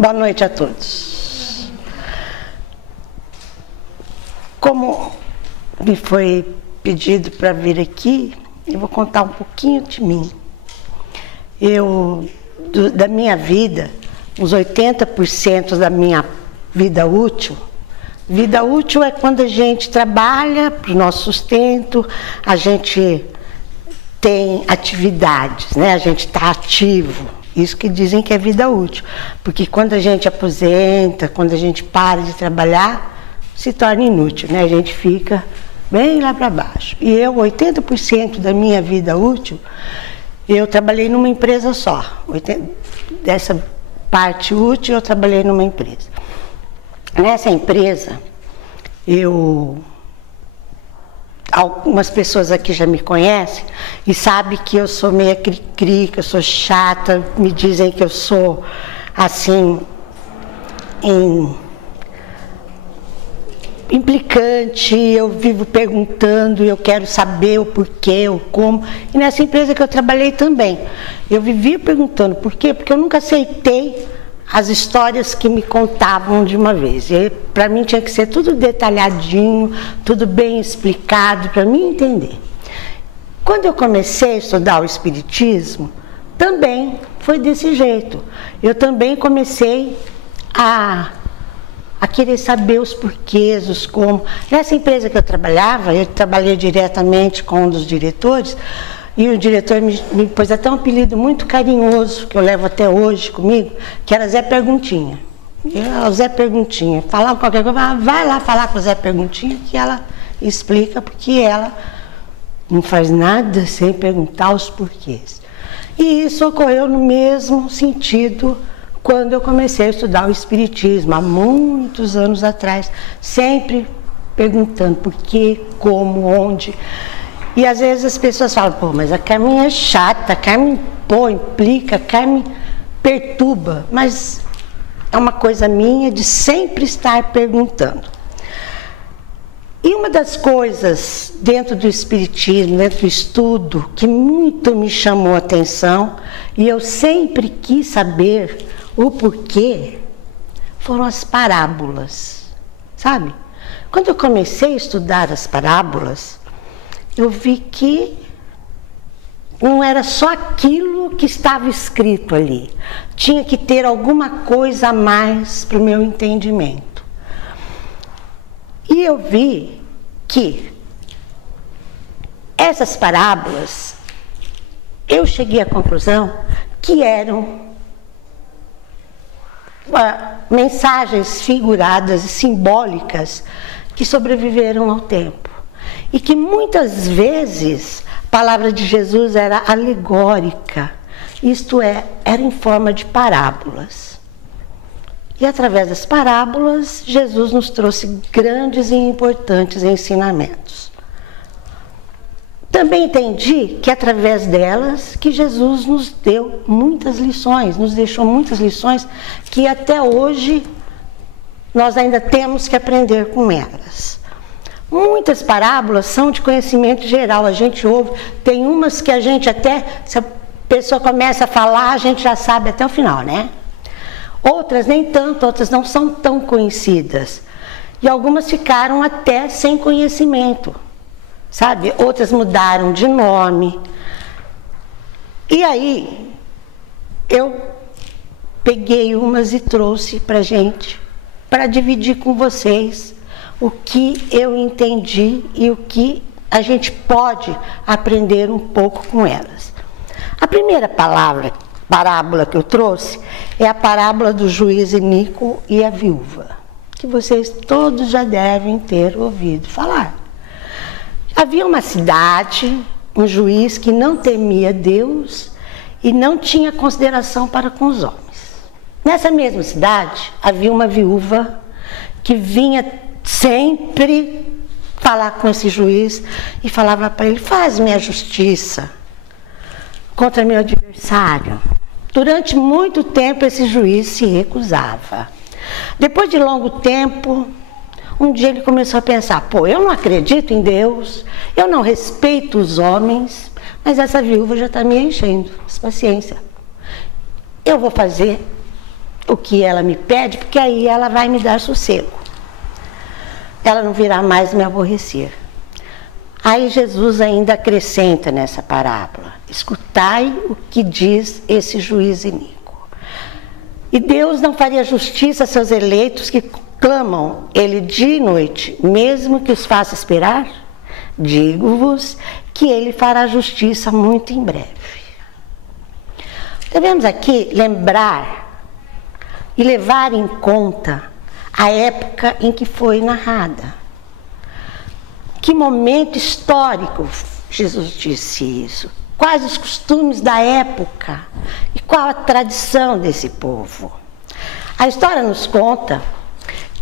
Boa noite a todos. Como me foi pedido para vir aqui, eu vou contar um pouquinho de mim. Da minha vida, uns 80% da minha vida útil. Vida útil é quando a gente trabalha para o nosso sustento, a gente tem atividades, né? A gente está ativo. Isso que dizem que é vida útil. Porque quando a gente aposenta, quando a gente para de trabalhar, se torna inútil, né? A gente fica bem lá para baixo. E 80% da minha vida útil, eu trabalhei numa empresa só. Dessa parte útil, eu trabalhei numa empresa. Nessa empresa, algumas pessoas aqui já me conhecem e sabem que eu sou meio cri-cri, que eu sou chata, me dizem que eu sou assim, implicante, eu vivo perguntando, eu quero saber o porquê, o como. E nessa empresa que eu trabalhei também, eu vivia perguntando por quê, porque eu nunca aceitei as histórias que me contavam de uma vez. Para mim tinha que ser tudo detalhadinho, tudo bem explicado, para mim entender. Quando eu comecei a estudar o Espiritismo, também foi desse jeito. Eu também comecei a querer saber os porquês, os como. Nessa empresa que eu trabalhei diretamente com um dos diretores, e o diretor me pôs até um apelido muito carinhoso, que eu levo até hoje comigo, que era Zé Perguntinha. O Zé Perguntinha, falava qualquer coisa, vai lá falar com o Zé Perguntinha, que ela explica, porque ela não faz nada sem perguntar os porquês. E isso ocorreu no mesmo sentido quando eu comecei a estudar o Espiritismo, há muitos anos atrás, sempre perguntando por quê, como, onde. E às vezes as pessoas falam, pô, mas a Carmen é chata, a Carmen implica, a Carmen perturba, mas é uma coisa minha de sempre estar perguntando. E uma das coisas dentro do Espiritismo, dentro do estudo, que muito me chamou a atenção, e eu sempre quis saber o porquê, foram as parábolas, sabe? Quando eu comecei a estudar as parábolas, eu vi que não era só aquilo que estava escrito ali. Tinha que ter alguma coisa a mais para o meu entendimento. E eu vi que essas parábolas, eu cheguei à conclusão que eram mensagens figuradas e simbólicas que sobreviveram ao tempo. E que muitas vezes a palavra de Jesus era alegórica, isto é, era em forma de parábolas. E através das parábolas, Jesus nos trouxe grandes e importantes ensinamentos. Também entendi que através delas, que Jesus nos deu muitas lições, nos deixou muitas lições que até hoje nós ainda temos que aprender com elas. Muitas parábolas são de conhecimento geral, a gente ouve, tem umas que a gente até, se a pessoa começa a falar, a gente já sabe até o final, né? Outras nem tanto, outras não são tão conhecidas. E algumas ficaram até sem conhecimento, sabe? Outras mudaram de nome. E aí, eu peguei umas e trouxe pra gente, para dividir com vocês o que eu entendi e o que a gente pode aprender um pouco com elas. A primeira parábola que eu trouxe é a parábola do juiz iníquo e a viúva, que vocês todos já devem ter ouvido falar. Havia uma cidade, um juiz que não temia Deus e não tinha consideração para com os homens. Nessa mesma cidade havia uma viúva que vinha sempre falar com esse juiz e falava para ele, faz-me a justiça contra meu adversário. Durante muito tempo esse juiz se recusava. Depois de longo tempo, um dia ele começou a pensar, pô, eu não acredito em Deus, eu não respeito os homens, mas essa viúva já está me enchendo de paciência. Eu vou fazer o que ela me pede, porque aí ela vai me dar sossego. Ela não virá mais me aborrecer. Aí Jesus ainda acrescenta nessa parábola: escutai o que diz esse juiz iníquo. E Deus não faria justiça a seus eleitos que clamam ele dia e noite, mesmo que os faça esperar? Digo-vos que ele fará justiça muito em breve. Devemos aqui lembrar e levar em conta a época em que foi narrada. Que momento histórico Jesus disse isso? Quais os costumes da época? E qual a tradição desse povo? A história nos conta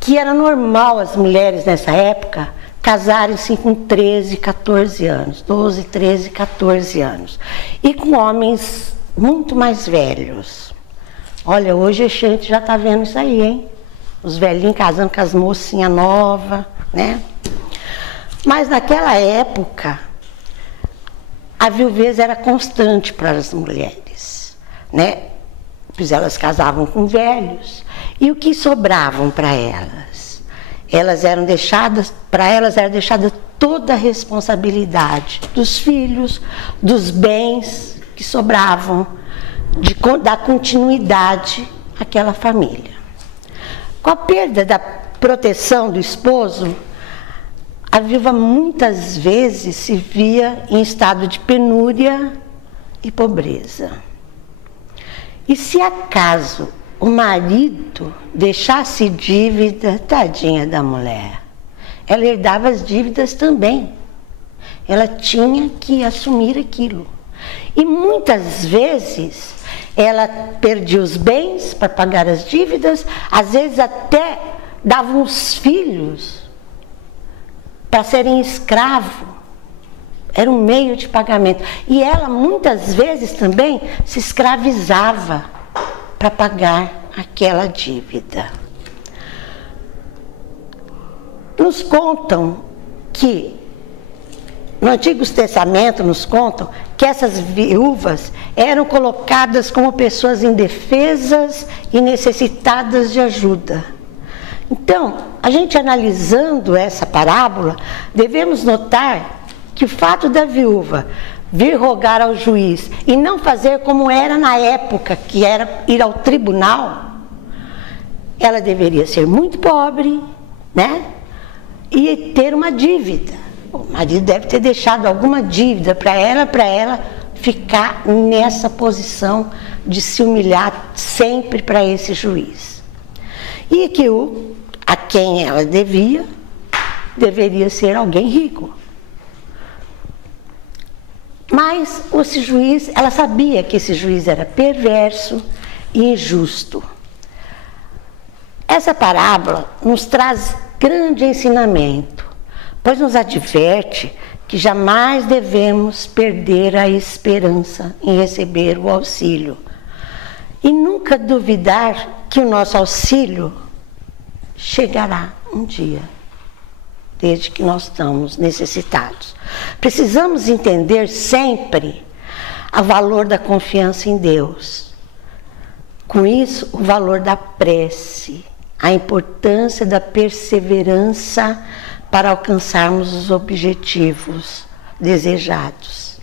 que era normal as mulheres nessa época casarem-se com 13, 14 anos, 12, 13, 14 anos. E com homens muito mais velhos. Olha, hoje a gente já está vendo isso aí, hein? Os velhinhos casando com as mocinhas novas, né? Mas naquela época, a viuvez era constante para as mulheres, né? Pois elas casavam com velhos. E o que sobravam para elas? Para elas era deixada toda a responsabilidade dos filhos, dos bens que sobravam, da continuidade àquela família. Com a perda da proteção do esposo, a viúva muitas vezes se via em estado de penúria e pobreza. E se acaso o marido deixasse dívida, tadinha da mulher, ela herdava as dívidas também. Ela tinha que assumir aquilo. E muitas vezes ela perdia os bens para pagar as dívidas, às vezes até dava os filhos para serem escravos. Era um meio de pagamento. E ela muitas vezes também se escravizava para pagar aquela dívida. Nos contam que, no Antigo Testamento nos contam que essas viúvas eram colocadas como pessoas indefesas e necessitadas de ajuda. Então, a gente analisando essa parábola, devemos notar que o fato da viúva vir rogar ao juiz e não fazer como era na época, que era ir ao tribunal, ela deveria ser muito pobre, né? E ter uma dívida. O marido deve ter deixado alguma dívida para ela ficar nessa posição de se humilhar sempre para esse juiz. E que a quem ela deveria ser alguém rico. Mas esse juiz, ela sabia que esse juiz era perverso e injusto. Essa parábola nos traz grande ensinamento, pois nos adverte que jamais devemos perder a esperança em receber o auxílio e nunca duvidar que o nosso auxílio chegará um dia, desde que nós estamos necessitados. Precisamos entender sempre o valor da confiança em Deus. Com isso, o valor da prece, a importância da perseverança para alcançarmos os objetivos desejados.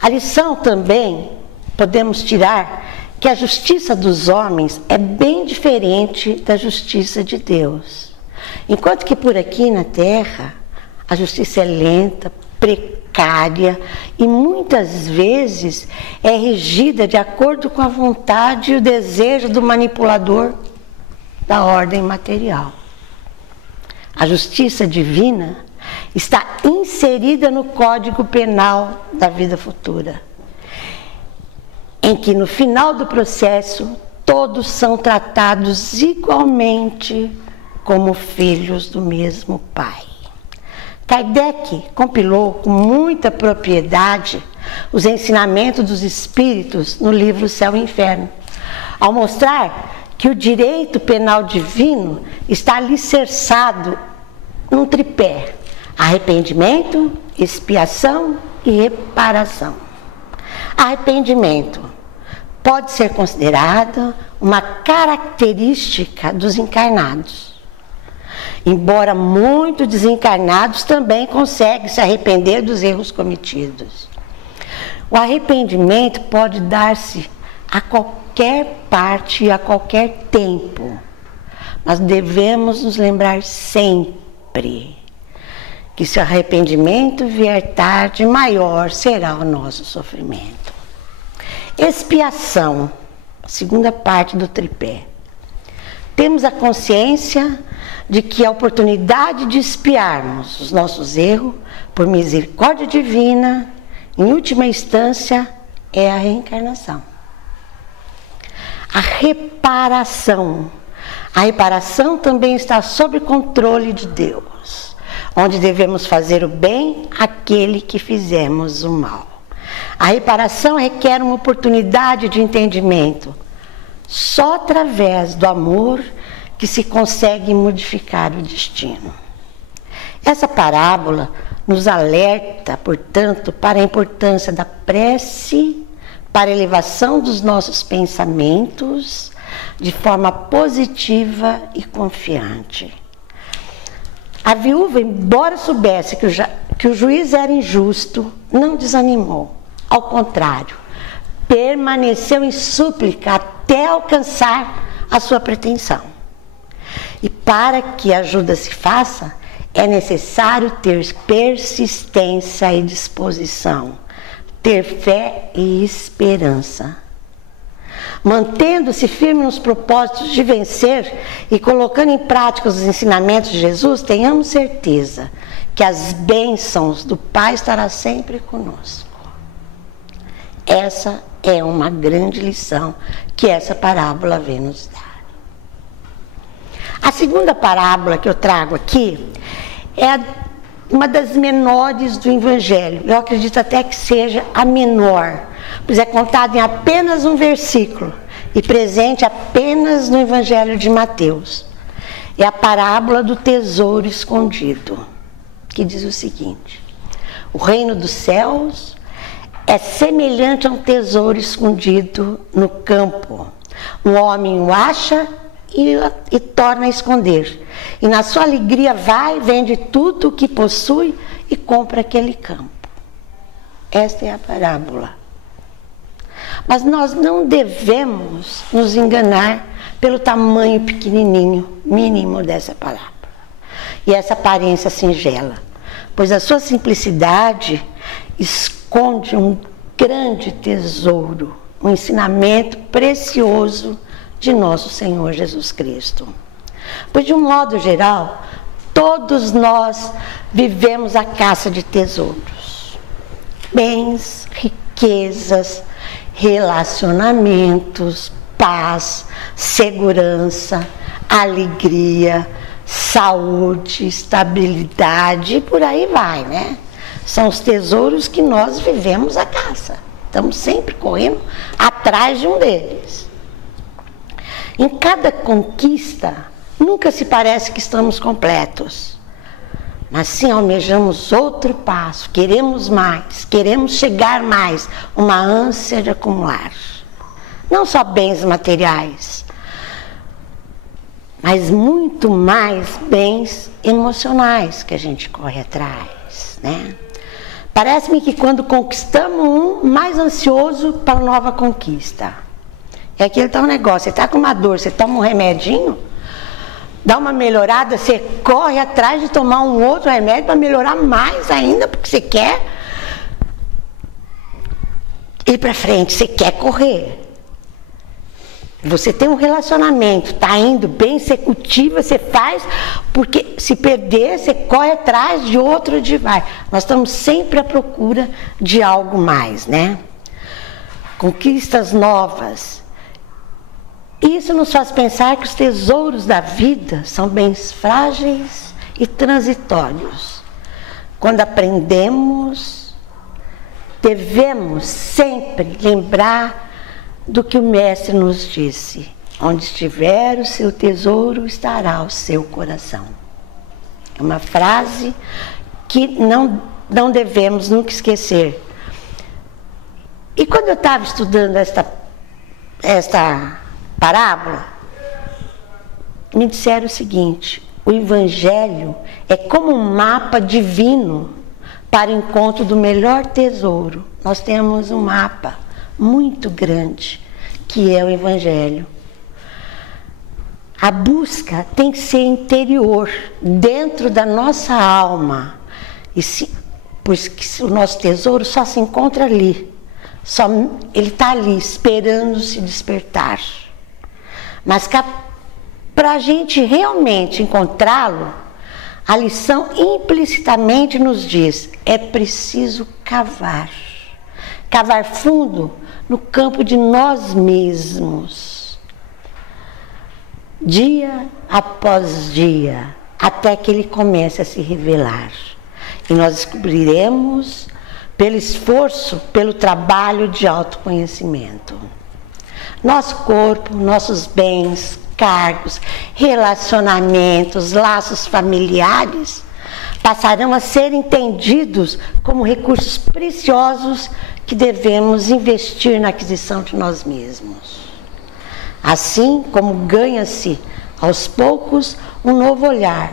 A lição também podemos tirar que a justiça dos homens é bem diferente da justiça de Deus. Enquanto que por aqui na terra, a justiça é lenta, precária e muitas vezes é regida de acordo com a vontade e o desejo do manipulador da ordem material. A justiça divina está inserida no Código Penal da vida futura, em que no final do processo todos são tratados igualmente como filhos do mesmo Pai. Kardec compilou com muita propriedade os ensinamentos dos espíritos no livro Céu e Inferno, ao mostrar que o direito penal divino está alicerçado num tripé: arrependimento, expiação e reparação. Arrependimento pode ser considerado uma característica dos encarnados. Embora muitos desencarnados também conseguem se arrepender dos erros cometidos. O arrependimento pode dar-se a qualquer parte e a qualquer tempo. Mas devemos nos lembrar sempre que se o arrependimento vier tarde, maior será o nosso sofrimento. Expiação, a segunda parte do tripé. Temos a consciência de que a oportunidade de expiarmos os nossos erros por misericórdia divina, em última instância, é a reencarnação. A reparação. A reparação também está sob controle de Deus, onde devemos fazer o bem àquele que fizemos o mal. A reparação requer uma oportunidade de entendimento. Só através do amor que se consegue modificar o destino. Essa parábola nos alerta, portanto, para a importância da prece, para a elevação dos nossos pensamentos, de forma positiva e confiante. A viúva, embora soubesse que o juiz era injusto, não desanimou. Ao contrário, permaneceu em súplica até alcançar a sua pretensão. E para que a ajuda se faça, é necessário ter persistência e disposição, ter fé e esperança. Mantendo-se firme nos propósitos de vencer e colocando em prática os ensinamentos de Jesus, tenhamos certeza que as bênçãos do Pai estarão sempre conosco. Essa é uma grande lição que essa parábola vem nos dar. A segunda parábola que eu trago aqui é uma das menores do Evangelho. Eu acredito até que seja a menor, pois é contada em apenas um versículo e presente apenas no Evangelho de Mateus. É a parábola do tesouro escondido, que diz o seguinte: o reino dos céus é semelhante a um tesouro escondido no campo. Um homem o acha e torna a esconder. E na sua alegria vai, vende tudo o que possui e compra aquele campo. Esta é a parábola. Mas nós não devemos nos enganar pelo tamanho pequenininho, mínimo dessa parábola. E essa aparência singela. Pois a sua simplicidade esconde um grande tesouro, um ensinamento precioso de nosso Senhor Jesus Cristo. Pois de um modo geral, todos nós vivemos a caça de tesouros. Bens, riquezas, relacionamentos, paz, segurança, alegria, saúde, estabilidade e por aí vai, né? São os tesouros que nós vivemos a caça. Estamos sempre correndo atrás de um deles. Em cada conquista, nunca se parece que estamos completos. Mas sim almejamos outro passo, queremos mais, queremos chegar mais, uma ânsia de acumular. Não só bens materiais, mas muito mais bens emocionais que a gente corre atrás, né? Parece-me que quando conquistamos um, mais ansioso para nova conquista. É aquele tal negócio, você está com uma dor, você toma um remedinho, dá uma melhorada, você corre atrás de tomar um outro remédio para melhorar mais ainda, porque você quer ir para frente, você quer correr. Você tem um relacionamento, está indo bem, você cultiva, você faz, porque se perder, você corre atrás de outro de vai. Nós estamos sempre à procura de algo mais, né? Conquistas novas. Isso nos faz pensar que os tesouros da vida são bens frágeis e transitórios. Quando aprendemos, devemos sempre lembrar do que o Mestre nos disse: onde estiver o seu tesouro, estará o seu coração. É uma frase que não devemos nunca esquecer. E quando eu estava estudando esta parábola, me disseram o seguinte: o Evangelho é como um mapa divino para o encontro do melhor tesouro. Nós temos um mapa muito grande, que é o Evangelho. A busca tem que ser interior, dentro da nossa alma. Pois o nosso tesouro só se encontra ali. Ele está ali, esperando se despertar. Mas para a gente realmente encontrá-lo, a lição implicitamente nos diz: é preciso cavar. Cavar fundo no campo de nós mesmos. Dia após dia, até que ele comece a se revelar. E nós descobriremos pelo esforço, pelo trabalho de autoconhecimento. Nosso corpo, nossos bens, cargos, relacionamentos, laços familiares passarão a ser entendidos como recursos preciosos que devemos investir na aquisição de nós mesmos. Assim como ganha-se aos poucos um novo olhar,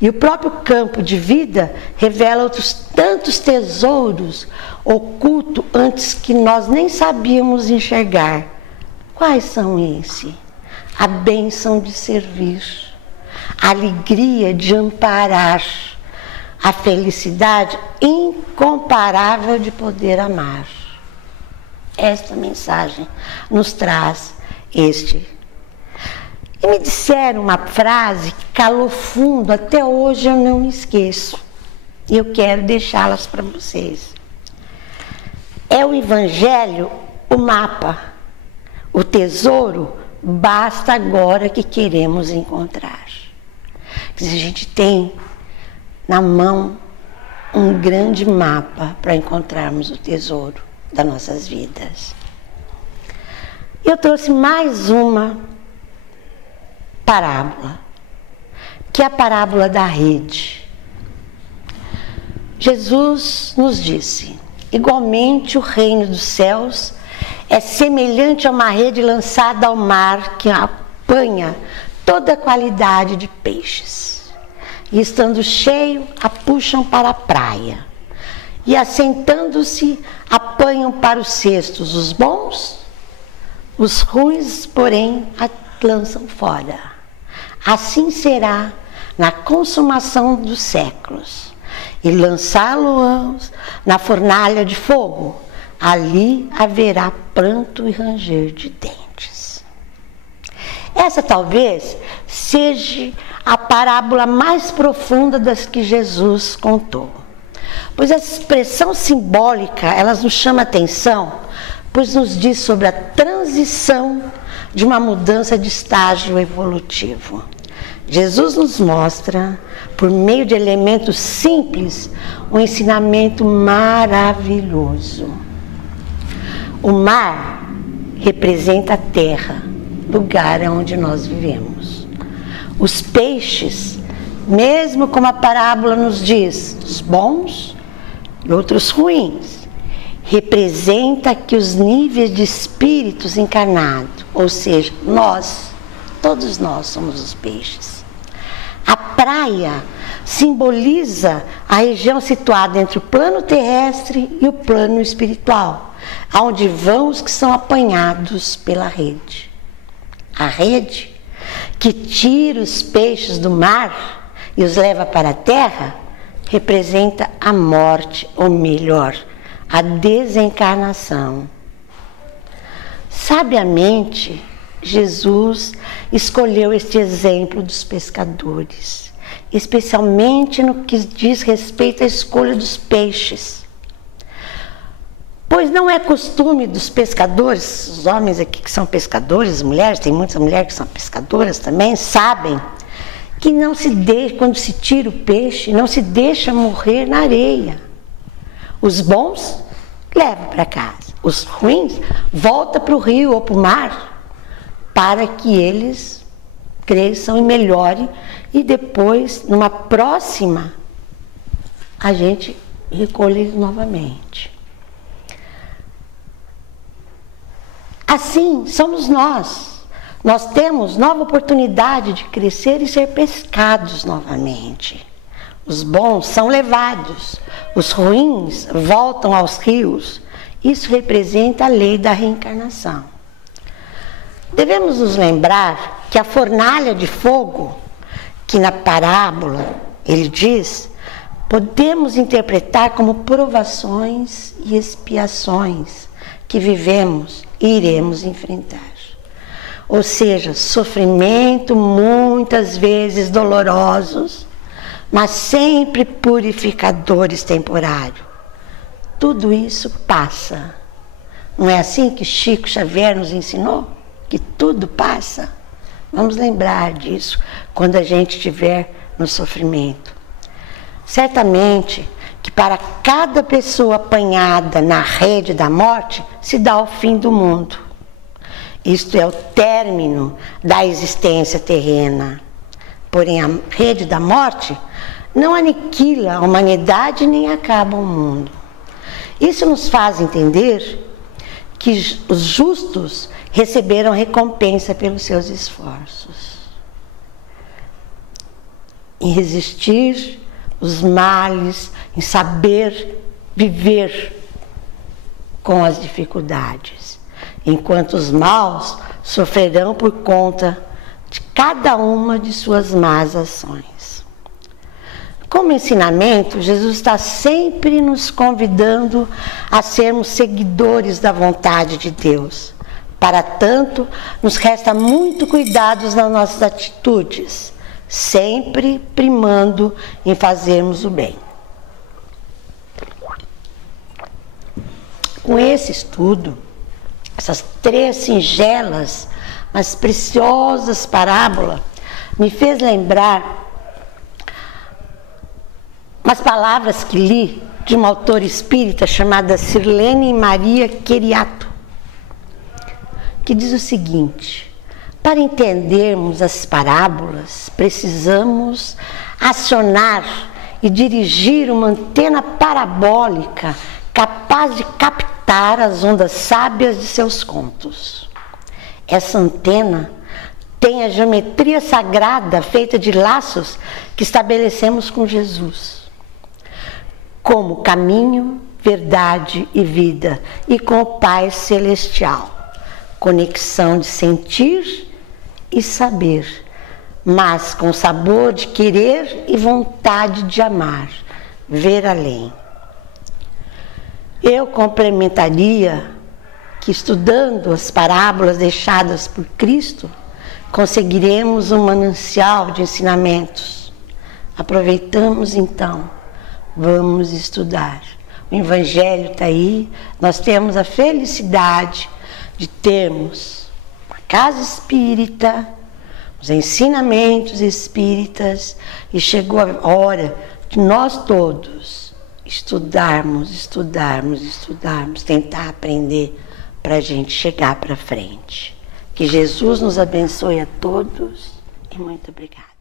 e o próprio campo de vida revela outros tantos tesouros ocultos antes que nós nem sabíamos enxergar. Quais são esses? A bênção de servir, a alegria de amparar, a felicidade incomparável de poder amar. Esta mensagem nos traz E me disseram uma frase que calou fundo, até hoje eu não me esqueço. E eu quero deixá-las para vocês. É o Evangelho o mapa. O tesouro basta agora que queremos encontrar. A gente tem na mão um grande mapa para encontrarmos o tesouro das nossas vidas. Eu trouxe mais uma parábola, que é a parábola da rede. Jesus nos disse: igualmente o reino dos céus é semelhante a uma rede lançada ao mar que apanha toda a qualidade de peixes. E estando cheio, a puxam para a praia. E assentando-se, apanham para os cestos os bons, os ruins, porém, a lançam fora. Assim será na consumação dos séculos. E lançá-los na fornalha de fogo, ali haverá pranto e ranger de dentes. Essa talvez seja a parábola mais profunda das que Jesus contou. Pois essa expressão simbólica, ela nos chama a atenção, pois nos diz sobre a transição de uma mudança de estágio evolutivo. Jesus nos mostra, por meio de elementos simples, um ensinamento maravilhoso. O mar representa a terra, lugar onde nós vivemos. Os peixes, mesmo como a parábola nos diz, os bons e outros ruins, representa que os níveis de espíritos encarnados, ou seja, todos nós somos os peixes. A praia simboliza a região situada entre o plano terrestre e o plano espiritual, aonde vão os que são apanhados pela rede. A rede que tira os peixes do mar e os leva para a terra representa a morte, ou melhor, a desencarnação. Sabiamente, Jesus escolheu este exemplo dos pescadores, especialmente no que diz respeito à escolha dos peixes. Pois não é costume dos pescadores, os homens aqui que são pescadores, as mulheres, tem muitas mulheres que são pescadoras também, sabem que não se deixa, quando se tira o peixe, não se deixa morrer na areia. Os bons levam para casa, os ruins voltam para o rio ou para o mar, para que eles cresçam e melhorem, e depois, numa próxima, a gente recolhe eles novamente. Assim somos nós. nós temos nova oportunidade de crescer e ser pescados novamente. Os bons são levados, os ruins voltam aos rios. Isso representa a lei da reencarnação. Devemos nos lembrar que a fornalha de fogo, que na parábola ele diz, podemos interpretar como provações e expiações que vivemos e iremos enfrentar. Ou seja, sofrimento muitas vezes dolorosos, mas sempre purificadores temporários. Tudo isso passa. Não é assim que Chico Xavier nos ensinou? Que tudo passa? Vamos lembrar disso quando a gente estiver no sofrimento. Certamente que para cada pessoa apanhada na rede da morte se dá o fim do mundo. Isto é o término da existência terrena. Porém, a rede da morte não aniquila a humanidade nem acaba o mundo. Isso nos faz entender que os justos receberam recompensa pelos seus esforços. Em resistir os males, em saber viver com as dificuldades, enquanto os maus sofrerão por conta de cada uma de suas más ações. Como ensinamento, Jesus está sempre nos convidando a sermos seguidores da vontade de Deus. Para tanto, nos resta muito cuidado nas nossas atitudes, sempre primando em fazermos o bem. Com esse estudo, essas 3 singelas, mas preciosas parábolas, me fez lembrar umas palavras que li de uma autora espírita chamada Sirlene Maria Queriato, que diz o seguinte: para entendermos as parábolas, precisamos acionar e dirigir uma antena parabólica capaz de captar as ondas sábias de seus contos. Essa antena tem a geometria sagrada feita de laços que estabelecemos com Jesus, como caminho, verdade e vida, e com o Pai Celestial. Conexão de sentir e saber, mas com sabor de querer e vontade de amar, ver além. Eu complementaria que, estudando as parábolas deixadas por Cristo, conseguiremos um manancial de ensinamentos. Aproveitamos então, vamos estudar. O Evangelho está aí, nós temos a felicidade de termos uma casa espírita, os ensinamentos espíritas, e chegou a hora de nós todos estudarmos, tentar aprender para a gente chegar para frente. Que Jesus nos abençoe a todos e muito obrigada.